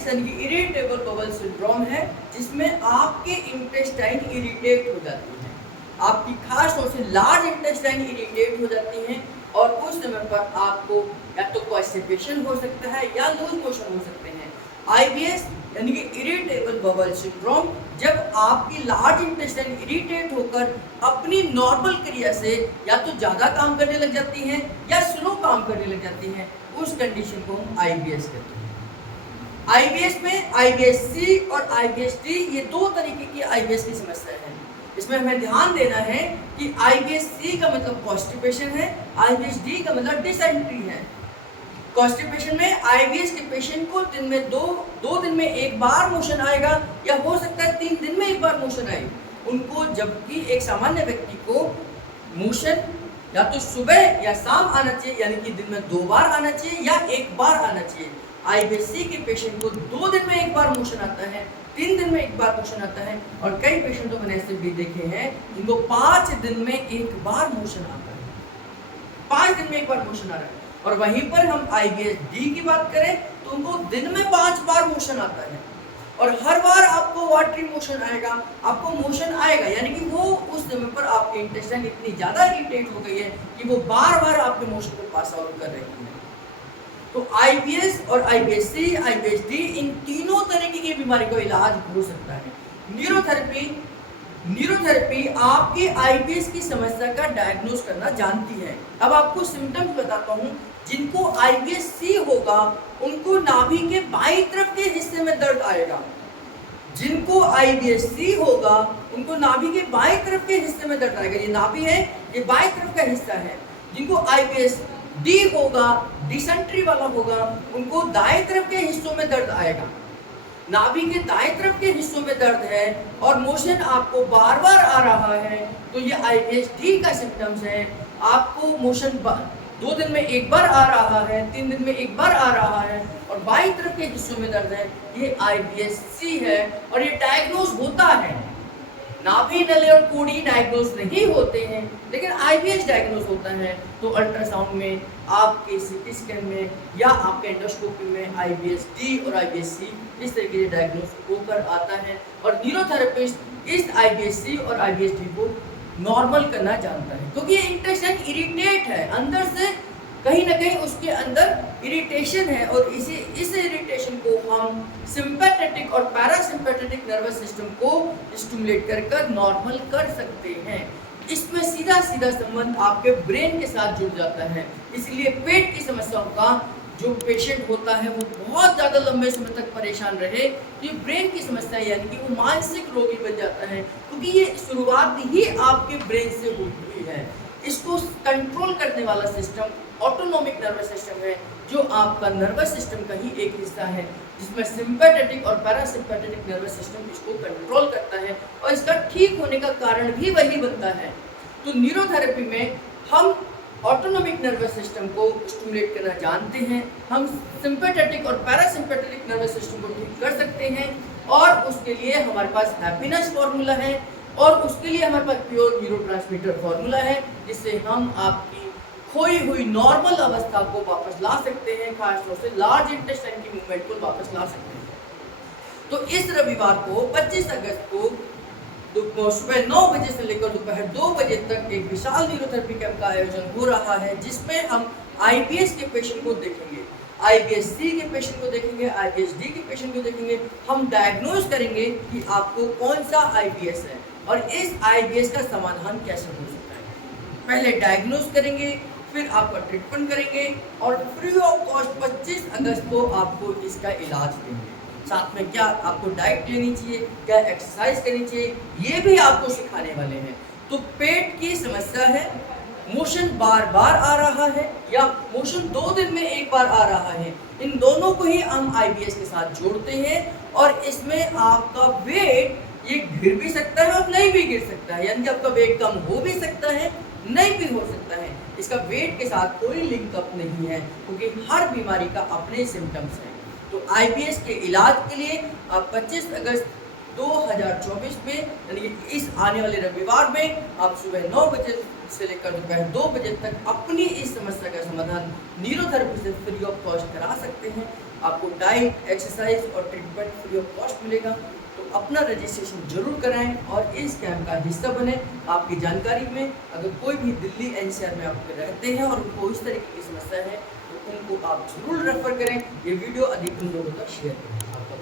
IBS यानी कि irritable bubble syndrome है, जिसमें आपके इंटेस्टाइन इरिटेट हो जाती है, आपकी खास तौर से लार्ज इंटेस्टाइन इरिटेट हो जाती हैं और उस समय पर आपको या तो कॉन्स्टिपेशन हो सकता है या लूज मोशन हो सकते हैं। आईबीएस यानी कि इरिटेबल बबल सिंड्रोम, जब आपकी लार्ज इंटेस्टाइन इरिटेट होकर अपनी नॉर्मल क्रिया से या तो ज़्यादा काम करने लग जाती हैं या स्लो काम करने लग जाती हैं, उस कंडीशन को हम आईबीएस कहते हैं। आईबीएस में आईबीएस सी और आईबीएस डी ये दो तरीके की आईबीएस की समस्या है। इसमें हमें ध्यान देना है कि आईबीएस सी का मतलब कॉन्स्टिपेशन है, आईबीएस डी का मतलब डिसेंट्री है। कॉन्स्टिपेशन में आईबीएस के पेशेंट को दिन में दो दिन में एक बार मोशन आएगा या हो सकता है 3 दिन में एक बार मोशन आए उनको, जबकि एक सामान्य व्यक्ति को मोशन या तो सुबह या शाम आना चाहिए, यानी कि दिन में 2 बार आना चाहिए या 1 बार आना चाहिए। आईबीएस सी के पेशेंट को 2 दिन में एक बार मोशन आता है, 3 दिन में एक बार मोशन आता है और कई पेशेंटों मैंने ऐसे भी देखे हैं जिनको 5 दिन में एक बार मोशन आता है, 5 दिन में एक बार मोशन आ रहा है। और वहीं पर हम आईबीएस डी की बात करें तो उनको दिन में 5 बार मोशन आता है और हर बार आपको वाटरी मोशन आएगा, आपको मोशन आएगा, यानी कि वो उस समय पर आपके इंटेस्टाइन इतनी ज़्यादा इरिटेट हो गई है कि वो बार बार आपके मोशन को पास आउट कर रही है। तो आईबीएस और आईबीएस सी, आईबीएस डी, इन तीनों तरीके की बीमारी का इलाज हो सकता है। न्यूरोथेरेपी आपकी आईबीएस की समस्या का डायग्नोस करना जानती है। अब आपको सिम्टम्स बताता हूँ। जिनको आईबीएस सी होगा उनको नाभि के बाईं तरफ के हिस्से में दर्द आएगा। जिनको आईबीएस सी होगा उनको नाभि के बाईं तरफ के हिस्से में दर्द आएगा। ये नाभि है, ये बाईं तरफ का हिस्सा है। जिनको आईबीएस डी होगा, डिसेंट्री वाला होगा, उनको दाएं तरफ के हिस्सों में दर्द आएगा। नाभि के दाएं तरफ के हिस्सों में दर्द है और मोशन आपको बार बार आ रहा है, तो ये आईबीएस डी का सिम्टम्स है। आपको मोशन 2 दिन में एक बार आ रहा है, 3 दिन में एक बार आ रहा है और बाईं तरफ के हिस्सों में दर्द है, ये आईबीएस सी है और ये डायग्नोज होता है। नाभि, नली और कोड़ी डायग्नोज नहीं होते हैं, लेकिन आईबीएस डायग्नोज होता है। तो अल्ट्रासाउंड में, आपके सीटी स्कैन में या आपके एंडोस्कोपी में आईबीएस डी और आईबीएस सी इस तरीके से डायग्नोज होकर आता है और न्यूरोथेरेपिस्ट इस आईबीएस सी और आईबीएस डी को नॉर्मल करना जानता है, क्योंकि ये इंटेस्टाइन इरिटेट है, अंदर से कहीं ना कहीं उसके अंदर इरिटेशन है और इस इरिटेशन को हम सिंपैथेटिक और पैरासिम्पैथेटिक नर्वस सिस्टम को स्टिमुलेट कर नॉर्मल कर सकते हैं। इसमें सीधा संबंध आपके ब्रेन के साथ जुड़ जाता है। इसलिए पेट की समस्याओं का जो पेशेंट होता है वो बहुत ज़्यादा लंबे समय तक परेशान रहे, तो ये ब्रेन की समस्या यानी कि वो मानसिक रोगी बन जाता है, क्योंकि ये शुरुआत ही आपके ब्रेन से हुई है। इसको कंट्रोल करने वाला सिस्टम ऑटोनोमिक नर्वस सिस्टम है, जो आपका नर्वस सिस्टम का ही एक हिस्सा है, जिसमें सिंपैथेटिक और पैरासिम्पैथेटिक नर्वस सिस्टम इसको कंट्रोल करता है और इसका ठीक होने का कारण भी वही बनता है। तो न्यूरोथेरेपी में हम ऑटोनोमिक नर्वस सिस्टम को स्टिमुलेट करना जानते हैं, हम सिंपैथेटिक और पैरासिम्पैथेटिक नर्वस सिस्टम को ठीक कर सकते हैं और उसके लिए हमारे पास हैप्पीनेस फार्मूला है और उसके लिए हमारे पास प्योर न्यूरोट्रांसमीटर फार्मूला है, जिससे हम आपकी खोई हुई नॉर्मल अवस्था को वापस ला सकते हैं, खासतौर से लार्ज इंटेस्टाइन की मूवमेंट को वापस ला सकते हैं। तो इस रविवार को 25 अगस्त को सुबह 9 बजे से लेकर दोपहर 2 बजे तक एक विशाल न्यूरोथेरेपी कैंप का आयोजन हो रहा है, जिसमें हम आईबीएस के पेशेंट को देखेंगे, आईबीएस सी के पेशेंट को देखेंगे, आईबीएस डी के पेशेंट को देखेंगे। हम डायग्नोज करेंगे कि आपको कौन सा आईबीएस है और इस आईबीएस का समाधान कैसे हो सकता है। पहले डायग्नोज करेंगे, फिर आपका ट्रीटमेंट करेंगे और फ्री ऑफ कॉस्ट 25 अगस्त को आपको इसका इलाज देंगे। साथ में क्या आपको डाइट लेनी चाहिए, क्या एक्सरसाइज करनी चाहिए, ये भी आपको सिखाने वाले हैं। तो पेट की समस्या है, मोशन बार बार आ रहा है या मोशन 2 दिन में एक बार आ रहा है, इन दोनों को ही हम आईबीएस के साथ जोड़ते हैं और इसमें आपका वेट ये गिर भी सकता है और नहीं भी गिर सकता है, यानी कि आपका वेट कम हो भी सकता है, नहीं भी हो सकता है। इसका वेट के साथ कोई लिंकअप नहीं है, क्योंकि हर बीमारी का अपने सिम्टम्स हैं। तो आईबीएस के इलाज के लिए आप 25 अगस्त 2024 में, यानी कि इस आने वाले रविवार में आप सुबह 9 बजे से लेकर दोपहर 2 बजे तक अपनी इस समस्या का समाधान न्यूरोथेरेपी से फ्री ऑफ कॉस्ट करा सकते हैं। आपको डाइट, एक्सरसाइज और ट्रीटमेंट फ्री ऑफ कॉस्ट मिलेगा। तो अपना रजिस्ट्रेशन जरूर कराएं और इस कैंप का हिस्सा बने। आपकी जानकारी में अगर कोई भी दिल्ली एनसीआर में आप रहते हैं और उनको इस तरीके की समस्या है तो उनको आप जरूर रेफर करें। ये वीडियो अधिकतम लोगों तक शेयर करें।